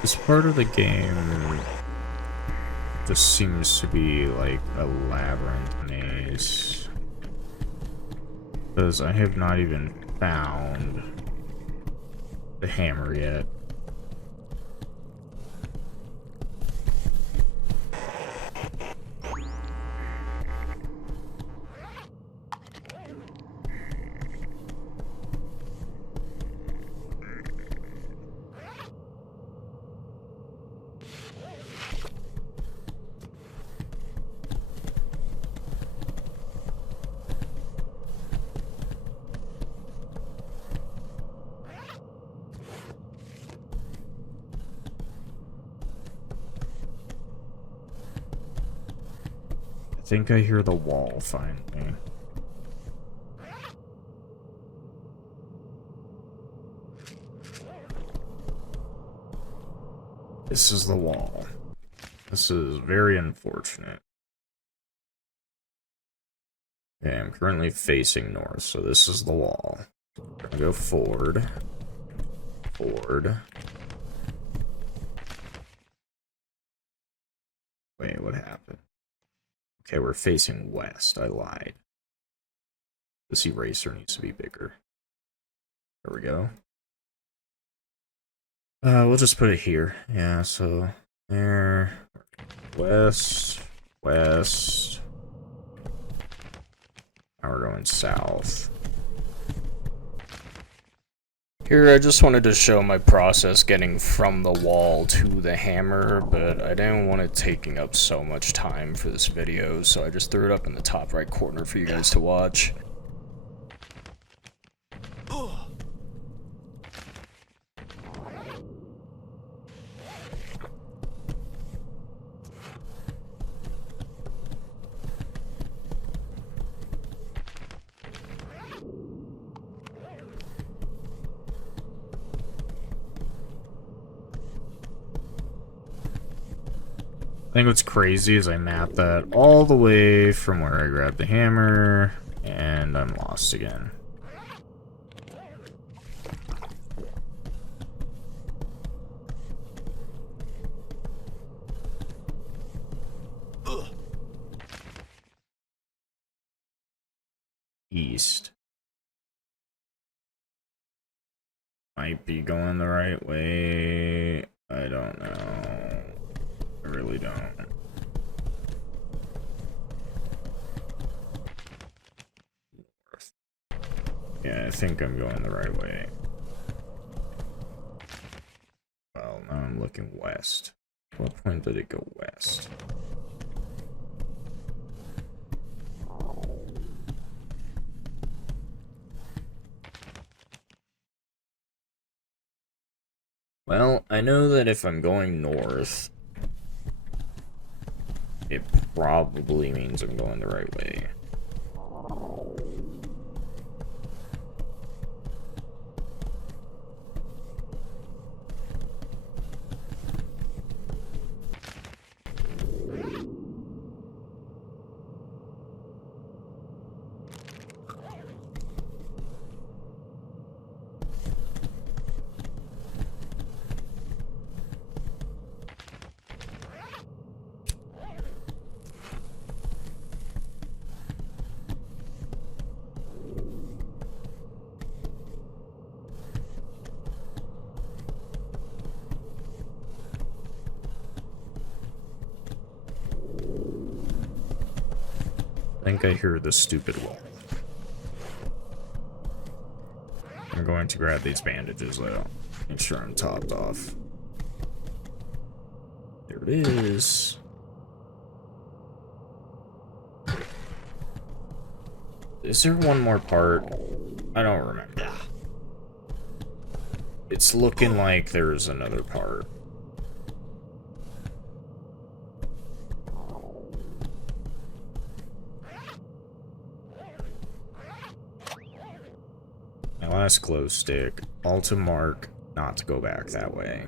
This part of the game just seems to be like a labyrinth maze. Because I have not even found the hammer yet. I think I hear the wall finally. This is the wall. This is very unfortunate. Okay, I'm currently facing north, so this is the wall. We're gonna go forward. Forward. Wait, what happened? Okay, we're facing west. I lied. This eraser needs to be bigger. There we go. We'll just put it here. Yeah, so there. West. West. Now we're going south. Here, I just wanted to show my process getting from the wall to the hammer, but I didn't want it taking up so much time for this video, so I just threw it up in the top right corner for you guys to watch. I think what's crazy is I mapped that all the way from where I grabbed the hammer, and I'm lost again. East. Might be going the right way. I don't know. I really don't. Yeah, I think I'm going the right way. Well, now I'm looking west. What point did it go west? Well, I know that if I'm going north, it probably means I'm going the right way. I think I hear the stupid wall. I'm going to grab these bandages though. Make sure I'm topped off. There it is. Is there one more part? I don't remember. It's looking like there's another part. My last glow stick. All to mark not to go back that way.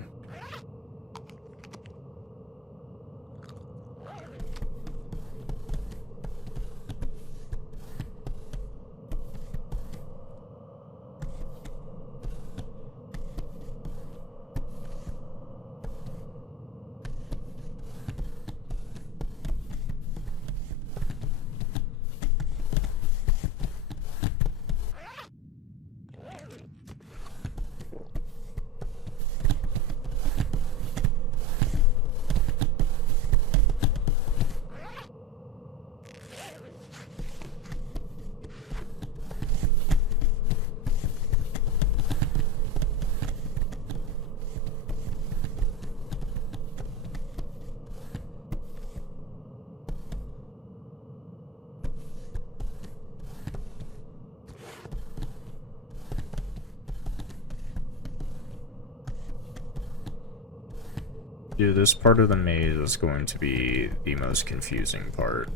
Dude, this part of the maze is going to be the most confusing part.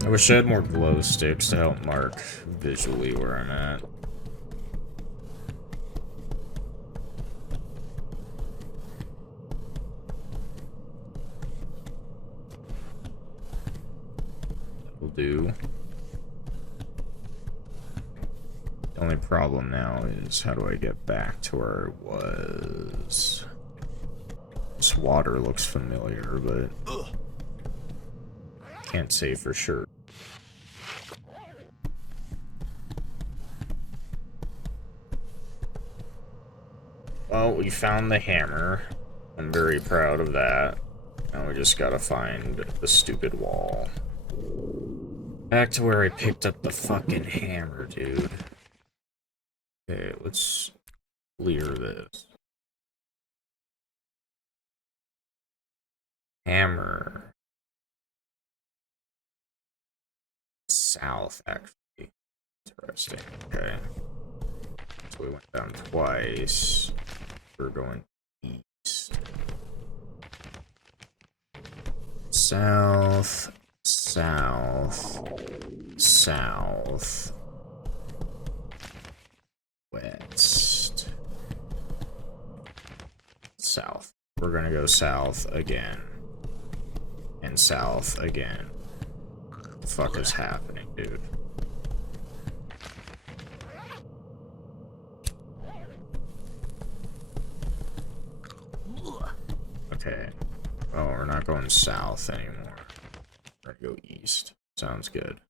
I wish I had more glow sticks to help mark visually where I'm at. That'll do. The only problem now is how do I get back to where it was? This water looks familiar, but can't say for sure. Well, we found the hammer. I'm very proud of that. Now we just gotta find the stupid wall. Back to where I picked up the fucking hammer, dude. Okay, let's clear this. Hammer. South, actually. Interesting. Okay. So we went down twice. We're going east. South. South. South. West. South. We're gonna go south again. And south again. What the fuck is happening, dude? Okay. Oh, we're not going south anymore. We're gonna go east. Sounds good.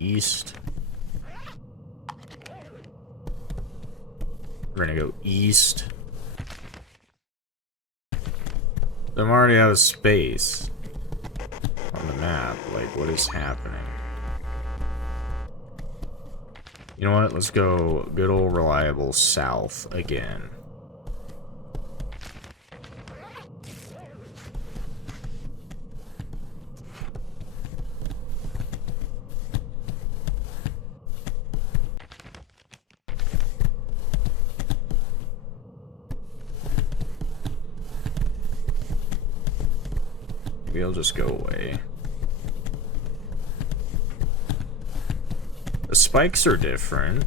East. We're gonna go east. I'm already out of space on the map. Like, what is happening? You know what? Let's go good old reliable south again. Maybe I'll just go away. The spikes are different.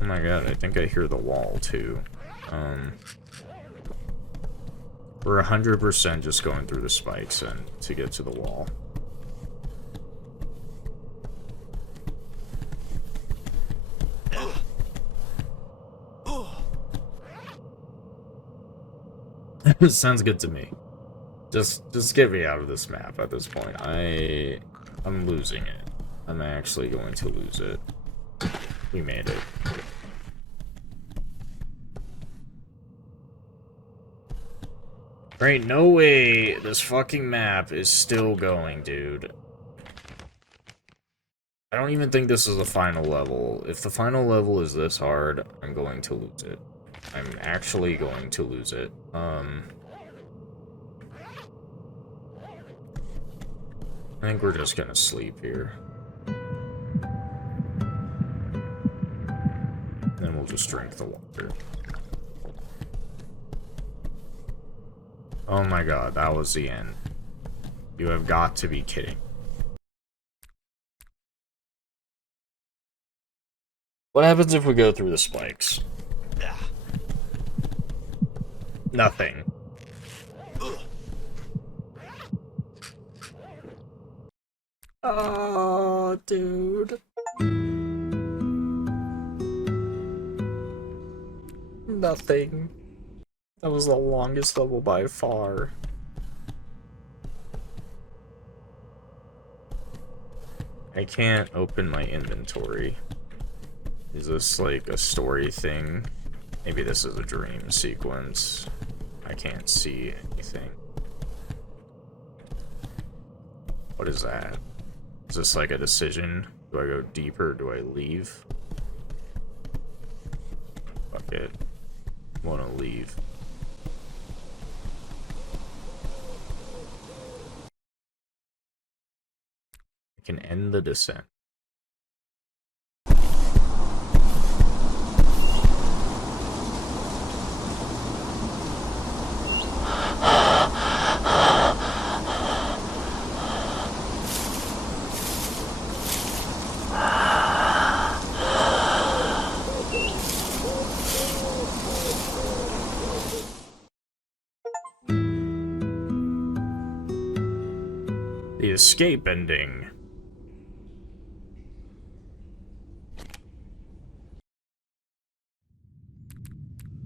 Oh my god, I think I hear the wall too. We're 100% just going through the spikes and to get to the wall. Sounds good to me. Just get me out of this map at this point. I'm losing it. I'm actually going to lose it. We made it. There ain't no way this fucking map is still going, dude. I don't even think this is the final level. If the final level is this hard, I'm going to lose it. I'm actually going to lose it. I think we're just gonna sleep here. And then we'll just drink the water. Oh my god, that was the end. You have got to be kidding. What happens if we go through the spikes? Nothing. Oh, dude. Nothing. That was the longest level by far. I can't open my inventory. Is this like a story thing? Maybe this is a dream sequence. I can't see anything. What is that? Is this like a decision? Do I go deeper? Do I leave? Fuck it. I wanna leave. I can end the descent. The escape ending.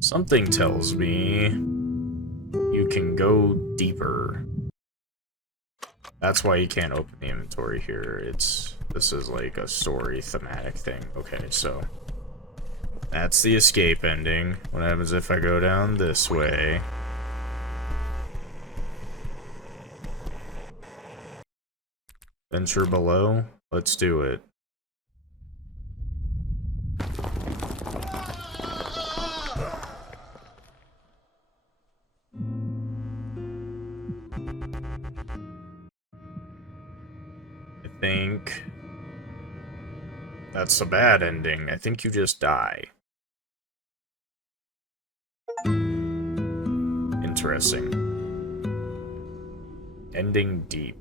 Something tells me you can go deeper. That's why you can't open the inventory here. This is like a story thematic thing. Okay, so that's the escape ending. What happens if I go down this way? Venture below? Let's do it. I think that's a bad ending. I think you just die. Interesting. Ending deep.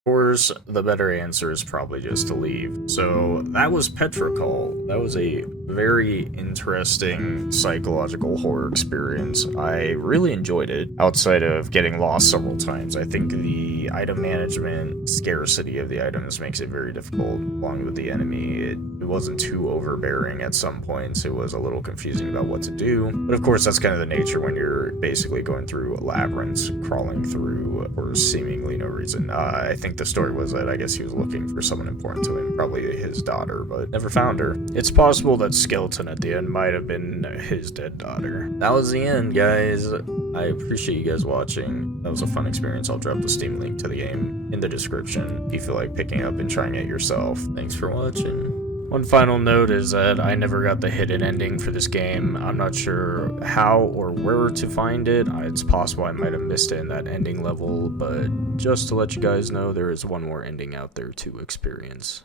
Of course, the better answer is probably just to leave. So that was Petracal. That was a very interesting psychological horror experience. I really enjoyed it. Outside of getting lost several times, I think the item management, scarcity of the items makes it very difficult. Along with the enemy, it wasn't too overbearing at some points. It was a little confusing about what to do. But of course, that's kind of the nature when you're basically going through labyrinths, crawling through for seemingly no reason. I think the story was that I guess he was looking for someone important to him, probably his daughter, but never found her. It's possible that skeleton at the end might have been his dead daughter. That was the end, guys. I appreciate you guys watching. That was a fun experience. I'll drop the Steam link to the game in the description if you feel like picking up and trying it yourself. Thanks for watching. One final note is that I never got the hidden ending for this game. I'm not sure how or where to find it. It's possible I might have missed it in that ending level, but just to let you guys know, there is one more ending out there to experience.